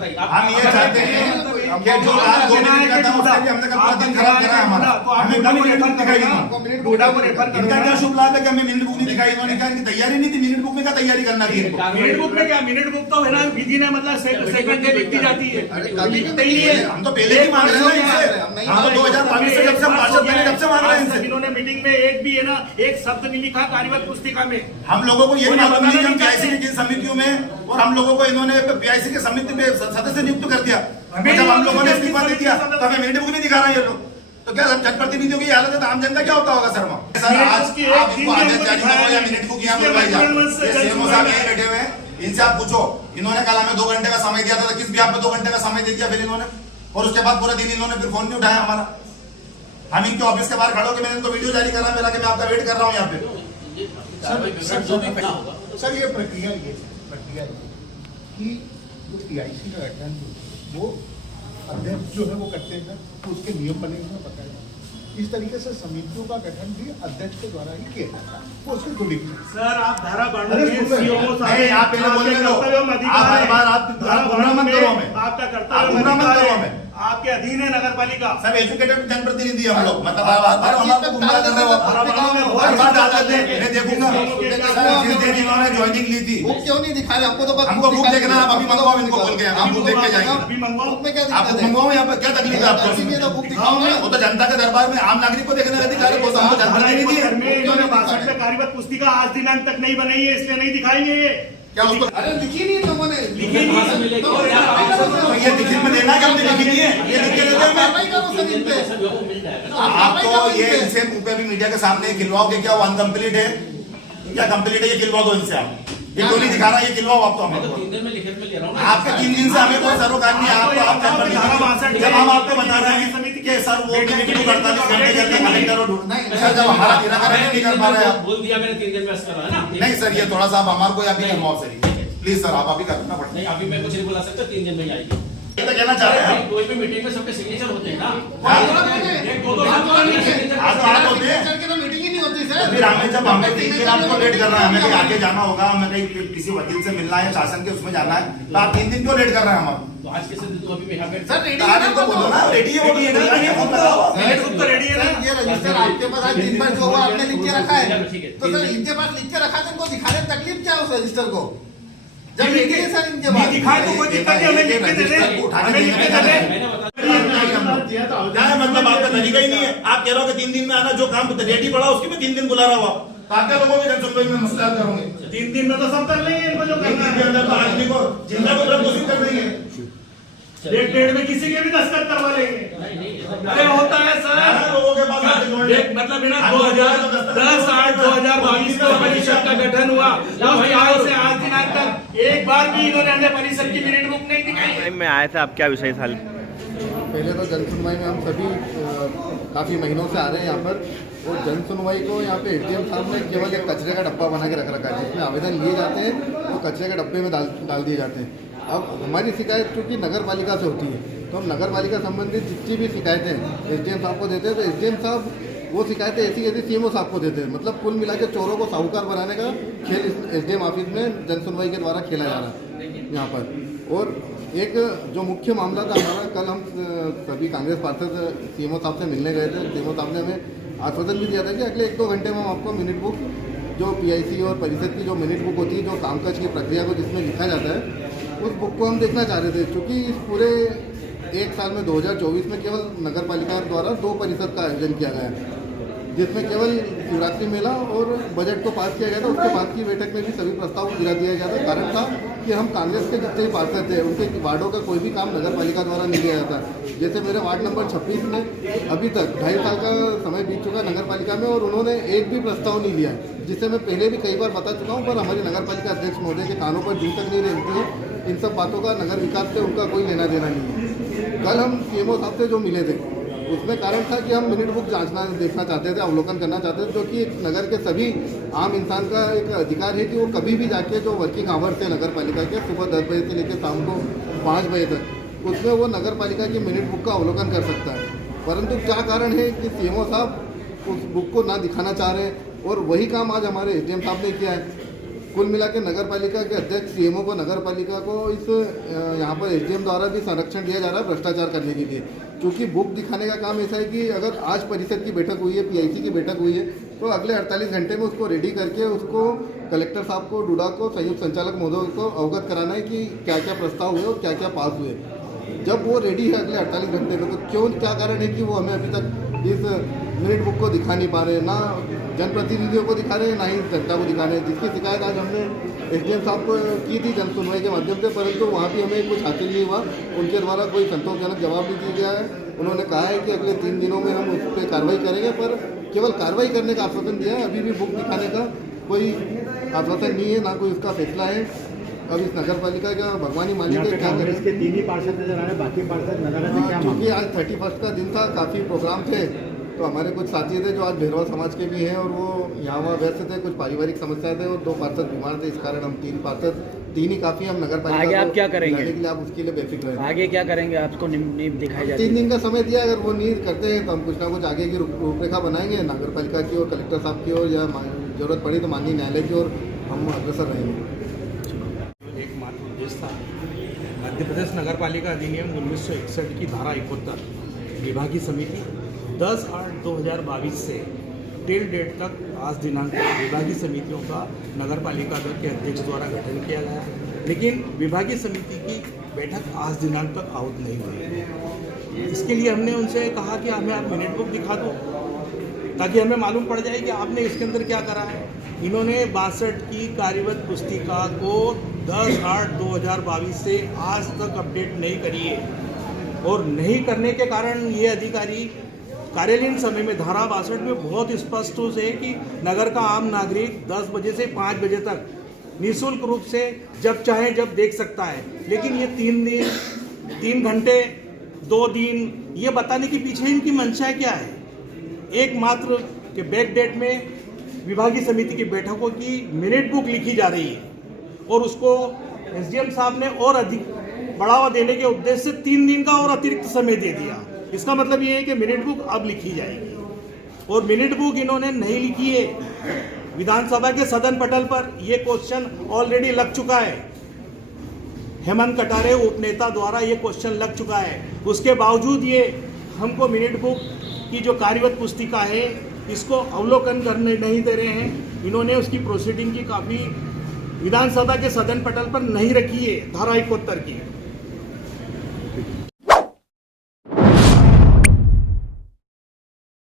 बताइए। हम ये चाहते हैं कि जो रात गोविंद का था उससे भी हमने कल पूरा दिन खराब करा है हमारा। हमें कल मिनट बुक दिखाई इनका क्या शुभ लाभ है कि हमें मिनट बुक नहीं दिखाई। इन्होंने कहा इनकी तैयारी नहीं थी, मिनट बुक में क्या तैयारी करना थी इनको। मिनट बुक में क्या, मिनट बुक तो है ना विधि ने मतलब सेकंड डे लिखी जाती है, हम तो पहले ही मांग रहे हैं इनसे। हम तो 2022 से जब से पार्षद बने तब से मांग रहे हैं इनसे। इन्होंने मीटिंग में एक भी है ना एक शब्द नहीं लिखा कार्यवाही पुस्तिका में। हम लोगों को यही मालूम नहीं कि हम पीआईसी की समितियों में और हम लोगों को इन्होंने पीआईसी की समिति में सदस्य नियुक्त कर दिया। जब हम लोगों ने इस्तीफा दे दिया तो हमें मिनट बुक नहीं दिखा रहा है ये लोग। तो क्या जनप्रतिनिधियों की हालत है तो आम जनता क्या होता होगा सर वहाँ। सर आज आप इनको आदेश जारी करो या मिनट बुक यहाँ बुलवाई जाए। सीएमओ साहब यहीं बैठे हुए हैं, इनसे आप पूछो। इन्होंने कल हमें 2 घंटे का समय दिया था, किस बिहाफ पे 2 घंटे का समय दे दिया फिर इन्होंने, और उसके बाद पूरा दिन इन्होंने फिर फोन नहीं उठाया हमारा। हम इनके ऑफिस के बाहर खड़े होकर मैंने इनको वीडियो जारी करा मेरा कि मैं आपका वेट कर रहा हूँ यहाँ पे। सर ये प्रक्रिया कि जो पीआईसी का गठन वो अध्यक्ष जो है वो करते हैं, तो उसके नियम बने हुए पता है। इस तरीके से समितियों का गठन भी अध्यक्ष के द्वारा ही किया जाता है, वो उसके दुलित है। सर आप धारा आप पहले बोलने दो, आप हर बार आप गुमराह मत करो हमें, आपका आप गुमराह मत करो हमें। आपके अधीन है नगर पालिका। सब एजुकेटेड जनप्रतिनिधि हम लोग, मतलब आप हमको गुमराह कर रहे हो। हर बार डालते हैं, मैं देखूंगा जिस दिन इन्होंने ज्वाइनिंग ली थी बुक क्यों नहीं दिखा रहे हमको? तो हमको बुक देखना है, आप अभी मंगवाओ इनको बोल के, हम बुक देख के जाएंगे। अभी मंगवाओ, बुक में क्या आप दिक्कत है? मंगवाओ, यहाँ पे क्या तकलीफ है आपको? तो बुक दिखाओ ना। वो तो जनता के दरबार में आम नागरिक को देखने का अधिकार है, वो तो हमको जनप्रतिनिधि है। इन्होंने 62 में कार्यवत पुस्तिका आज दिनांक तक नहीं बनाई है, इसलिए नहीं दिखाएंगे ये। क्या उसको अरे लिखी नहीं लोगों ने, लिखी नहीं है। तो ये लिखित में देना, क्या हमने लिखी नहीं है? ये लिख के देते हैं कार्रवाई करो सर इन पे। आप तो ये इनसे मुंह पे भी मीडिया के सामने खिलवाओ कि क्या वो अनकम्प्लीट है, क्या कंप्लीट है, ये खिलवा दो इनसे। आप ये क्यों नहीं दिखा रहा, ये खिलवाओ आप तो मैं तो हमको। 3 दिन में लिखित में ले रहा हूँ। आपके 3 दिन से हमें कोई सरोकार नहीं है। आप जब हम आपको बता रहे हैं कि सर वो 48 घंटे के अंदर कलेक्टर को ढूंढना है, सर जब हमारा निराकरण नहीं कर पा रहे हैं। बोल दिया मैंने 3 दिन में करना है ना। नहीं सर, ये थोड़ा सा आप हमारे को अभी करवाओ सर, प्लीज सर, आप अभी करना पड़ता नहीं अभी मैं कुछ नहीं बोला सकता, 3 दिन में ही आएगी। है। तो कहना चाह रहे हैं कोई भी मीटिंग में सबके सिग्नेचर होते हैं ना। एक दो आप तो आप होते हैं। मीटिंग ही नहीं होती सर। फिर हमें जब हमें 3 दिन आपको लेट कर रहा है, हमें कहीं आगे जाना होगा, हमें कहीं किसी वकील से मिलना है, शासन के उसमें जाना है, तो आप 3 दिन क्यों लेट कर रहे हैं हमारा? तो आज कैसे तो अभी यहाँ पे सर रेडी आज इनको बोलो ना, रेडी है, वो तो ये फोन लगाओ। मिनट बुक तो रेडी है ना। ये रजिस्टर आपके पास आज दिन भर जो हुआ आपने लिख के रखा है, ठीक है। तो सर इनके पास लिख के रखा है, इनको दिखाने में तकलीफ क्या है उस रजिस्टर को? जब रेडी है सर इनके पास दिखाए तो कोई दिक्कत नहीं, हमें लिख के दे दे, हमें लिख के दे दे। मैंने बता क्या है मतलब आपका तरीका ही नहीं है। आप कह रहे हो कि 3 दिन में आना, जो काम रेडी पड़ा उसकी मैं 3 दिन बुला रहा हुआ, तो आप क्या लोगों की जनसुनवाई में मसला करोगे? 3 दिन में तो सब कर लेंगे इनको जो 3 करना दिन के है। अंदर तो आदमी को जिंदा को प्रदूषित कर देंगे। 1 में किसी के भी दस्तखत करवा लेंगे। अरे होता है सर, लोगों के पास एक मतलब बिना 2010-8-2022 को परिषद का गठन हुआ, उस आज से आज दिनांक तक एक बार भी इन्होंने अन्य परिषद की मिनट बुक नहीं दिखाई। में आए थे आप, क्या विषय था? पहले तो जन सुनवाई में हम सभी काफ़ी महीनों से आ रहे हैं यहाँ पर, और जन सुनवाई को यहाँ पे एडीएम साहब ने केवल एक कचरे का डब्बा बना के रख रखा है, जिसमें आवेदन लिए जाते हैं तो कचरे के डब्बे में डाल दिए जाते हैं। अब हमारी शिकायत चूँकि नगर पालिका से होती है, तो हम नगर पालिका संबंधित जितनी भी शिकायतें एसडीएम साहब को देते हैं, तो एसडीएम साहब वो शिकायतें ऐसी सीएमओ साहब को देते हैं। मतलब कुल मिला के चोरों को साहूकार बनाने का खेल एसडीएम ऑफिस में जन सुनवाई के द्वारा खेला जा रहा है यहाँ पर। और एक जो मुख्य मामला था हमारा, कल हम सभी कांग्रेस पार्षद सीएमओ साहब से मिलने गए थे। सीएमओ साहब ने हमें आश्वासन भी दिया था कि अगले 1-2 घंटे में हम आपको मिनट बुक, जो पीआईसी और परिषद की जो मिनट बुक होती है, जो कामकाज की प्रक्रिया को जिसमें लिखा जाता है, उस बुक को हम देखना चाह रहे थे। क्योंकि इस पूरे 1 साल में 2024 में केवल नगर पालिका द्वारा 2 परिषद का आयोजन किया गया है, जिसमें केवल शिवरात्रि मेला और बजट को पास किया गया था। उसके बाद की बैठक में भी सभी प्रस्ताव को गिरा दिया गया था। कारण था कि हम कांग्रेस के जितने भी पार्षद थे, उनके वार्डों का कोई भी काम नगर पालिका द्वारा नहीं लिया जाता। जैसे मेरे वार्ड नंबर 26 में अभी तक 2.5 साल का समय बीत चुका नगर पालिका में, और उन्होंने एक भी प्रस्ताव नहीं लिया, जिससे मैं पहले भी कई बार बता चुका हूँ। पर हमारी नगर पालिका अध्यक्ष महोदय के कानों पर जूं तक नहीं रहती है। इन सब बातों का नगर विकास से उनका कोई लेना देना नहीं है। कल हम सीएमओ साहब से जो मिले थे, उसमें कारण था कि हम मिनट बुक देखना चाहते थे, अवलोकन करना चाहते थे, जो कि नगर के सभी आम इंसान का एक अधिकार है कि वो कभी भी जाके जो वर्किंग आवर्स है नगर पालिका के, सुबह 10 बजे से लेकर शाम को 5 बजे तक, उसमें वो नगर पालिका की मिनट बुक का अवलोकन कर सकता है। परंतु क्या कारण है कि सीएमओ साहब उस बुक को ना दिखाना चाह रहे हैं, और वही काम आज हमारे एसडीएम साहब ने किया है। कुल मिला के नगर पालिका के अध्यक्ष सीएमओ को नगर पालिका को इस यहाँ पर एसडीएम द्वारा भी संरक्षण दिया जा रहा है भ्रष्टाचार करने के लिए। क्योंकि बुक दिखाने का काम ऐसा है कि अगर आज परिषद की बैठक हुई है, पीआईसी की बैठक हुई है, तो अगले 48 घंटे में उसको रेडी करके उसको कलेक्टर साहब को, डूडा को, संयुक्त संचालक महोदय को अवगत कराना है कि क्या क्या प्रस्ताव हुए और क्या क्या पास हुए। जब वो रेडी है अगले 48 घंटे में, तो क्यों, क्या कारण है कि वो हमें अभी तक इस मिनट बुक को दिखा नहीं पा रहे, ना जनप्रतिनिधियों को दिखा रहे हैं, ना ही जनता को दिखा रहे हैं। जिसकी शिकायत आज हमने एसडीएम साहब को की थी जन सुनवाई के माध्यम से, परंतु वहाँ भी हमें कुछ हासिल नहीं हुआ। उनके द्वारा कोई संतोषजनक जवाब नहीं दिया गया है। उन्होंने कहा है कि अगले 3 दिनों में हम उस पर कार्रवाई करेंगे, पर केवल कार्रवाई करने का आश्वासन दिया है। अभी भी बुक दिखाने का कोई आश्वासन नहीं है, ना कोई उसका फैसला है। अब इस नगर पालिका का भगवान ही मालिक है, क्या करें। इसके 3 ही पार्षद नजर आ रहे हैं, बाकी पार्षद नजर आ रहे हैं, क्या क्योंकि आज 31 का दिन था, काफ़ी प्रोग्राम थे, तो हमारे कुछ साथी थे जो आज भैरवा समाज के भी हैं और वो यहाँ वहाँ व्यस्त थे, कुछ पारिवारिक समस्या थे और 2 पार्षद बीमार थे। इस कारण हम 3 पार्षद, 3 ही काफ़ी। हम नगर पालिका आगे आप क्या करेंगे के लिए आप उसके लिए बेफिक्र रहें। आगे क्या करेंगे? आपको नींव दिखाई जाती 3 दिन का समय दिया, अगर वो नींद करते हैं तो हम कुछ ना कुछ आगे की रूपरेखा बनाएंगे नगर पालिका की और कलेक्टर साहब की ओर, या जरूरत पड़ी तो माननीय न्यायालय की ओर हम अग्रसर रहेंगे। एकमात्र उद्देश्य था मध्य प्रदेश नगर पालिका अधिनियम 1961 की धारा 71 विभागीय समिति 10/8/2022 से टिल डेट तक आज दिनांक तक विभागीय समितियों का नगर पालिका दल के अध्यक्ष द्वारा गठन किया गया है, लेकिन विभागीय समिति की बैठक आज दिनांक तक आहूत नहीं हुई। इसके लिए हमने उनसे कहा कि हमें आप मिनट बुक दिखा दो ताकि हमें मालूम पड़ जाए कि आपने इसके अंदर क्या करा है। इन्होंने 62 की कार्यवत पुस्तिका को 10/8/2022 से आज तक अपडेट नहीं करी है और नहीं करने के कारण ये अधिकारी कार्यालयीन समय में धारा 62 में बहुत स्पष्ट रूप से कि नगर का आम नागरिक 10 बजे से 5 बजे तक निःशुल्क रूप से जब चाहे जब देख सकता है। लेकिन ये 3 दिन, 3 घंटे, 2 दिन, ये बताने के पीछे इनकी मंशा क्या है? एकमात्र के बैक डेट में विभागीय समिति की बैठकों की मिनट बुक लिखी जा रही है और उसको एसडीएम साहब ने और अधिक बढ़ावा देने के उद्देश्य से 3 दिन का और अतिरिक्त समय दे दिया। इसका मतलब ये है कि मिनट बुक अब लिखी जाएगी और मिनट बुक इन्होंने नहीं लिखी है। विधानसभा के सदन पटल पर ये क्वेश्चन ऑलरेडी लग चुका है, हेमंत कटारे उपनेता द्वारा ये क्वेश्चन लग चुका है। उसके बावजूद ये हमको मिनट बुक की जो कार्यवत पुस्तिका है इसको अवलोकन करने नहीं दे रहे हैं। इन्होंने उसकी प्रोसीडिंग की काफ़ी विधानसभा के सदन पटल पर नहीं रखी है धारा 71 की।